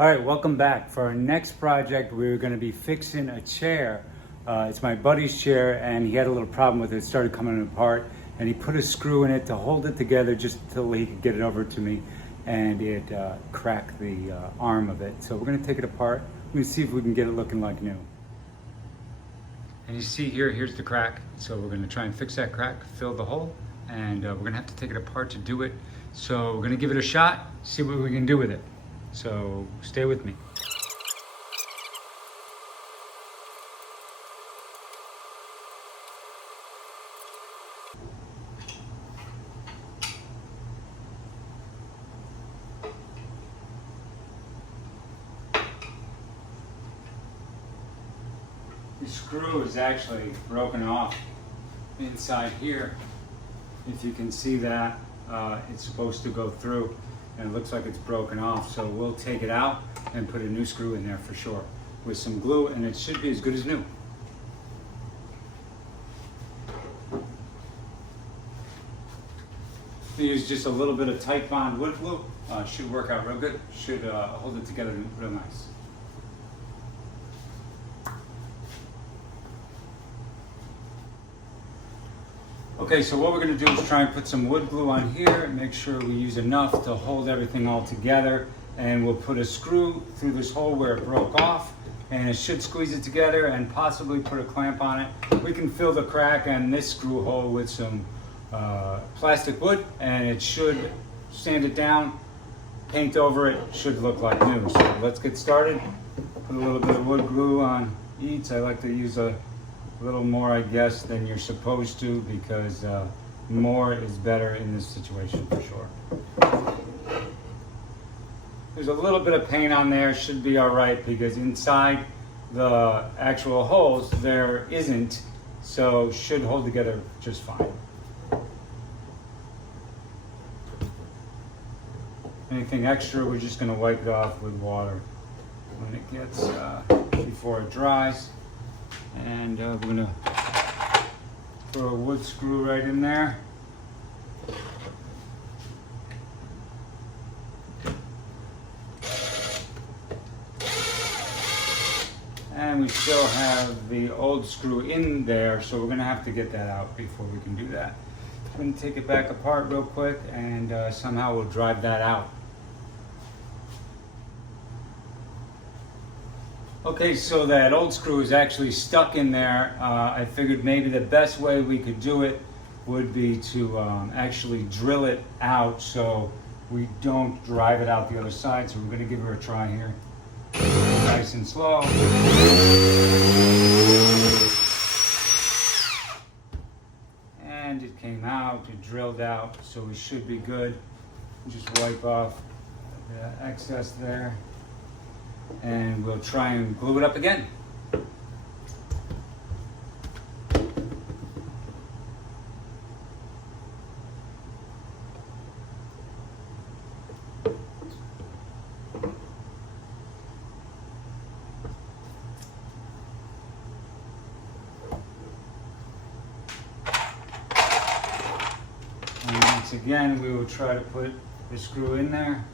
All right, welcome back. For our next project, we're going to be fixing a chair. It's my buddy's chair, and he had a little problem with it. It started coming apart, and he put a screw in it to hold it together just until he could get it over to me, and it cracked the arm of it. So we're going to take it apart. We're going to see if we can get it looking like new. And you see here, here's the crack. So we're going to try and fix that crack, fill the hole, and we're going to have to take it apart to do it. So we're going to give it a shot, see what we can do with it. So stay with me. The screw is actually broken off inside here. If you can see that, it's supposed to go through, and it looks like it's broken off. So we'll take it out and put a new screw in there for sure with some glue, and it should be as good as new. We use just a little bit of Titebond wood glue. Should work out real good. Should hold it together real nice. Okay, so what we're going to do is try and put some wood glue on here and make sure we use enough to hold everything all together. And we'll put a screw through this hole where it broke off, and it should squeeze it together, and possibly put a clamp on it. We can fill the crack and this screw hole with some plastic wood, and it should sand it down, paint over it, should look like new. So let's get started. Put a little bit of wood glue on each. I like to use a little more, I guess, than you're supposed to, because more is better in this situation for sure. There's a little bit of paint on there, should be all right, because inside the actual holes there isn't, so should hold together just fine. Anything extra, we're just going to wipe it off with water when it gets before it dries. And we're going to throw a wood screw right in there. And we still have the old screw in there, so we're going to have to get that out before we can do that. I'm going to take it back apart real quick, and somehow we'll drive that out. Okay, so that old screw is actually stuck in there. I figured maybe the best way we could do it would be to actually drill it out so we don't drive it out the other side. So we're going to give her a try here. Nice and slow. And it came out, it drilled out, so we should be good. Just wipe off the excess there. And we'll try and glue it up again. And once again, we will try to put the screw in there.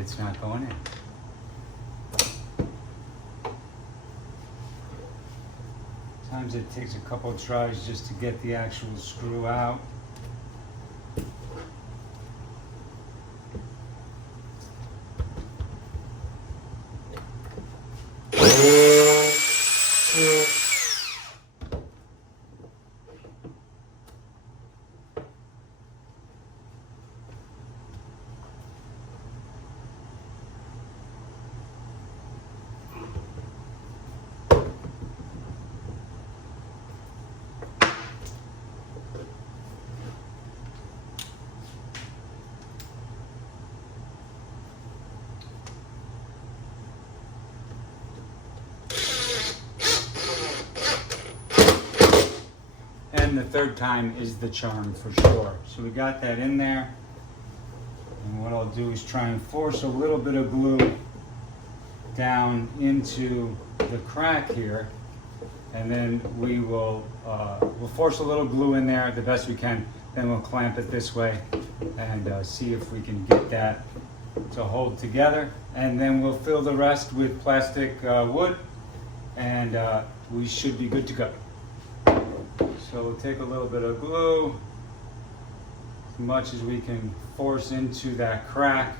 It's not going in. Sometimes it takes a couple of tries just to get the actual screw out. And the third time is the charm for sure. So we got that in there. And what I'll do is try and force a little bit of glue down into the crack here. and then we'll force a little glue in there the best we can. Then we'll clamp it this way and see if we can get that to hold together. And then we'll fill the rest with plastic wood, and we should be good to go. So we'll take a little bit of glue, as much as we can force into that crack.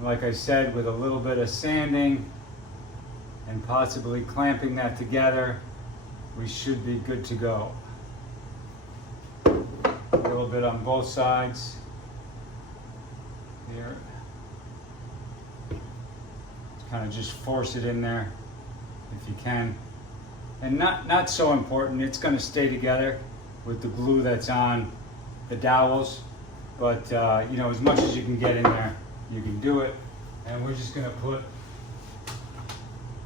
Like I said, with a little bit of sanding and possibly clamping that together, we should be good to go. A little bit on both sides here. Kind of just force it in there if you can. And not so important, it's going to stay together with the glue that's on the dowels, but you know, as much as you can get in there, you can do it. And we're just going to put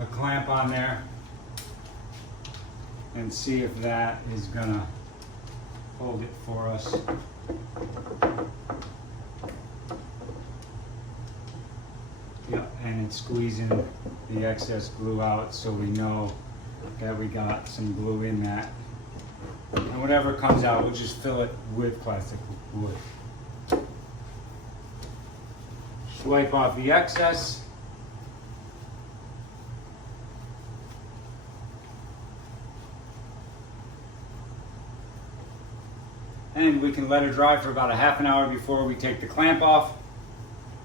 a clamp on there and see if that is going to hold it for us. Yeah, and it's squeezing the excess glue out so we know that we got some glue in that. And whatever comes out, we'll just fill it with plastic wood. Just wipe off the excess. And we can let it dry for about a half an hour before we take the clamp off,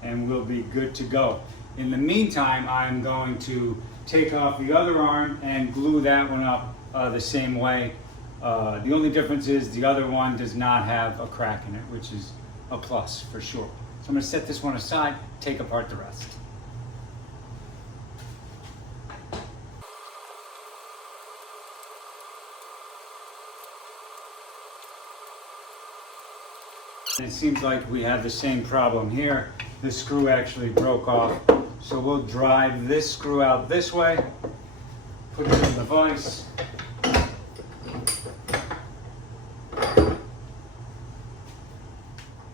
and we'll be good to go. In the meantime, I'm going to take off the other arm and glue that one up the same way. The only difference is the other one does not have a crack in it, which is a plus for sure. So I'm going to set this one aside, take apart the rest. And it seems like we have the same problem here. The screw actually broke off. So we'll drive this screw out this way, put it in the vise.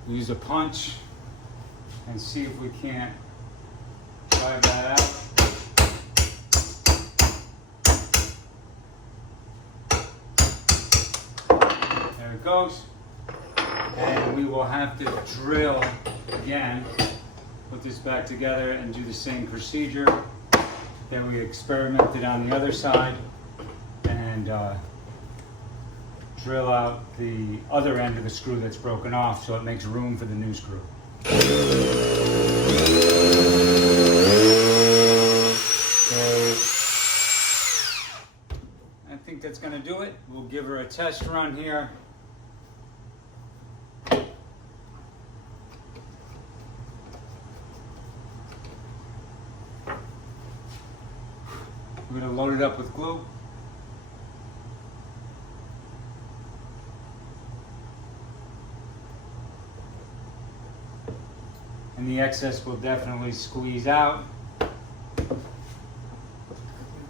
Use a punch and see if we can't drive that out. There it goes. And we will have to drill again, put this back together and do the same procedure that we experimented on the other side, and drill out the other end of the screw that's broken off so it makes room for the new screw. So I think that's going to do it. We'll give her a test run here. We're going to load it up with glue. And the excess will definitely squeeze out.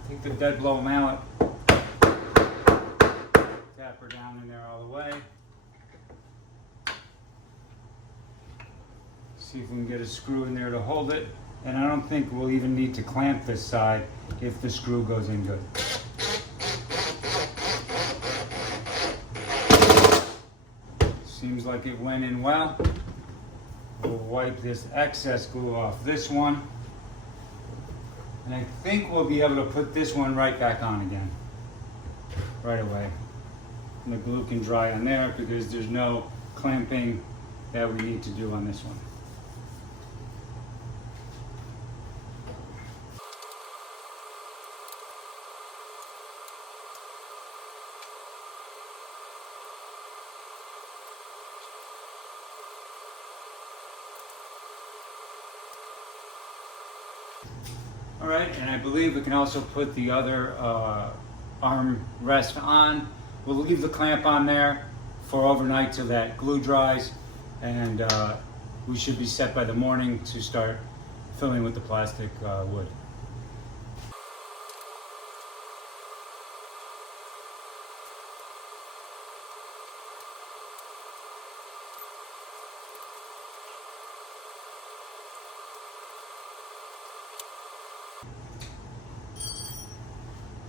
Take the dead blow mallet, tap her down in there all the way. See if we can get a screw in there to hold it. And I don't think we'll even need to clamp this side if the screw goes in good. Seems like it went in well. We'll wipe this excess glue off this one. And I think we'll be able to put this one right back on again, right away. And the glue can dry on there because there's no clamping that we need to do on this one. All right, and I believe we can also put the other arm rest on. We'll leave the clamp on there for overnight till that glue dries, and we should be set by the morning to start filling with the plastic wood.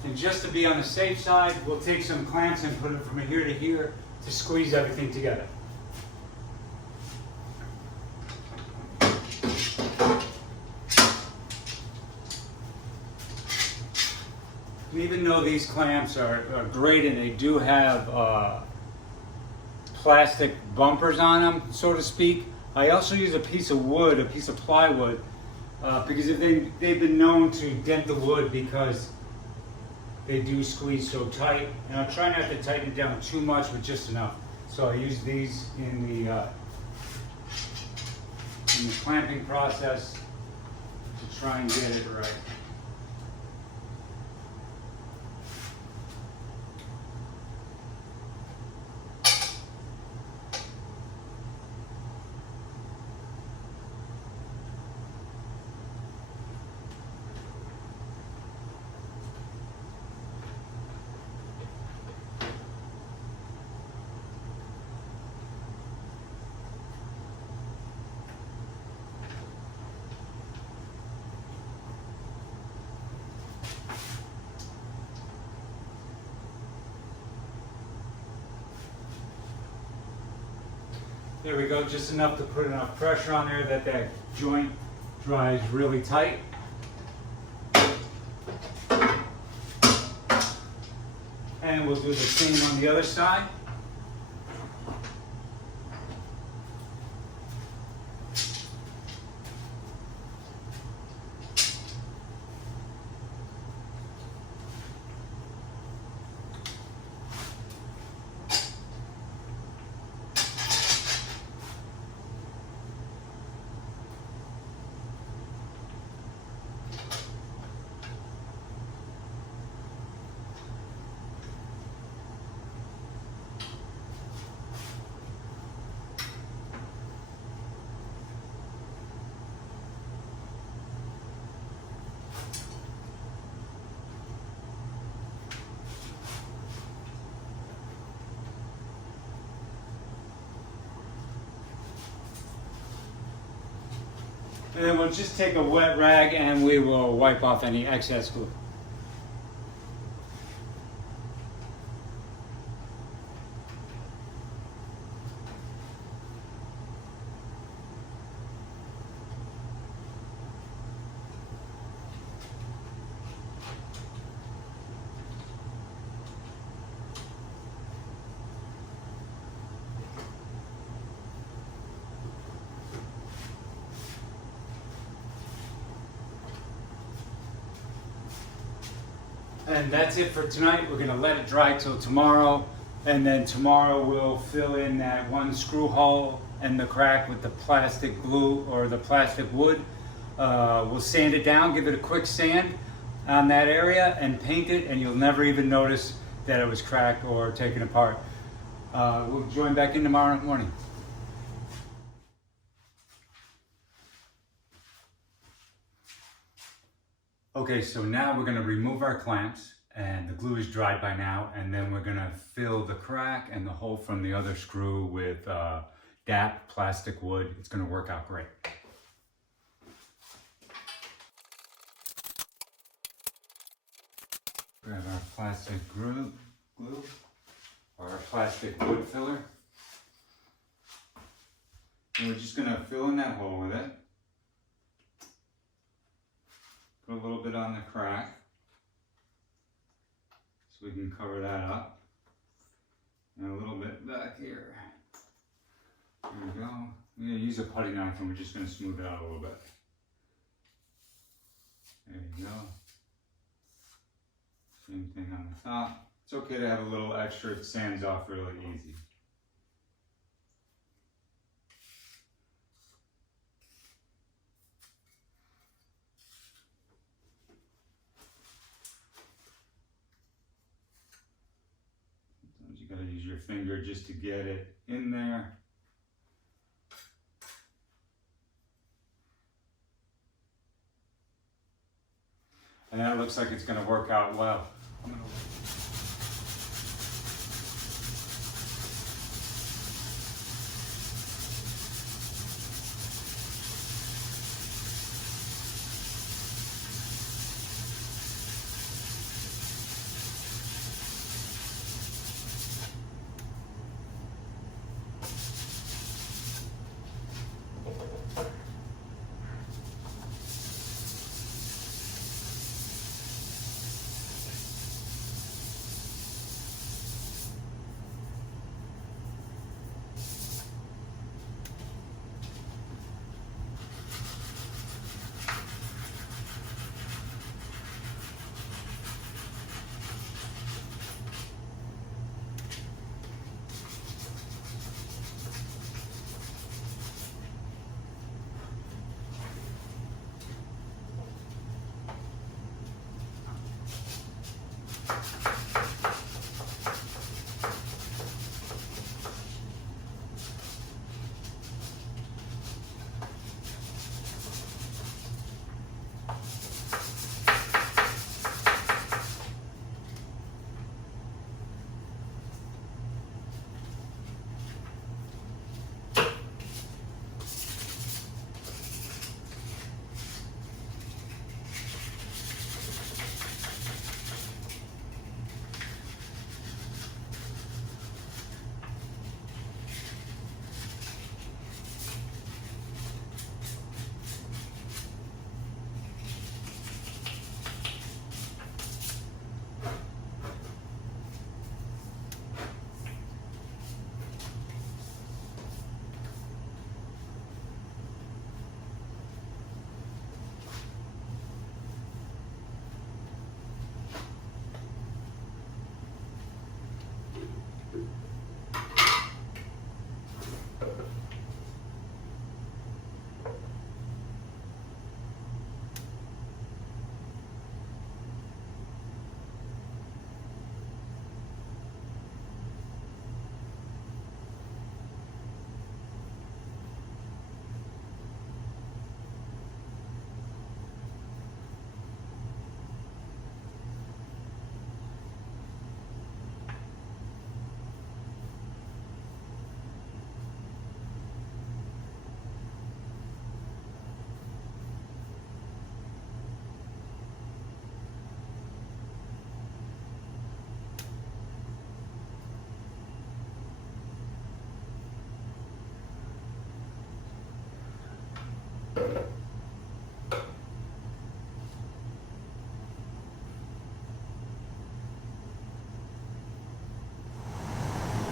And just to be on the safe side, we'll take some clamps and put them from here to here to squeeze everything together. And even though these clamps are great and they do have plastic bumpers on them, so to speak, I also use a piece of wood, a piece of plywood, because they've been known to dent the wood because they do squeeze so tight. And I'll try not to tighten it down too much, but just enough. So I use these in the clamping process to try and get it right. There we go, just enough to put enough pressure on there that that joint dries really tight. And we'll do the same on the other side. And then we'll just take a wet rag and we will wipe off any excess glue. And that's it for tonight. We're gonna let it dry till tomorrow. And then tomorrow we'll fill in that one screw hole and the crack with the plastic glue or the plastic wood. We'll sand it down, give it a quick sand on that area and paint it, and you'll never even notice that it was cracked or taken apart. We'll join back in tomorrow morning. Okay, so now we're gonna remove our clamps, and the glue is dried by now, and then we're gonna fill the crack and the hole from the other screw with DAP plastic wood. It's gonna work out great. Grab our plastic glue or our plastic wood filler. And we're just gonna fill in that hole with it. Put a little bit on the crack so we can cover that up. And a little bit back here. There we go. I'm going to use a putty knife and we're just going to smooth it out a little bit. There you go. Same thing on the top. It's okay to have a little extra, it sands off really easy. You gotta use your finger just to get it in there. And that looks like it's gonna work out well.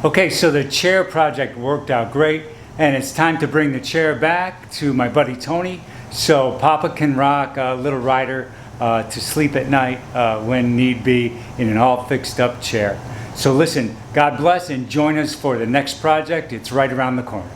Okay, so the chair project worked out great, and it's time to bring the chair back to my buddy Tony, so Papa can rock Little Rider to sleep at night when need be in an all fixed up chair. So listen, God bless, and join us for the next project. It's right around the corner.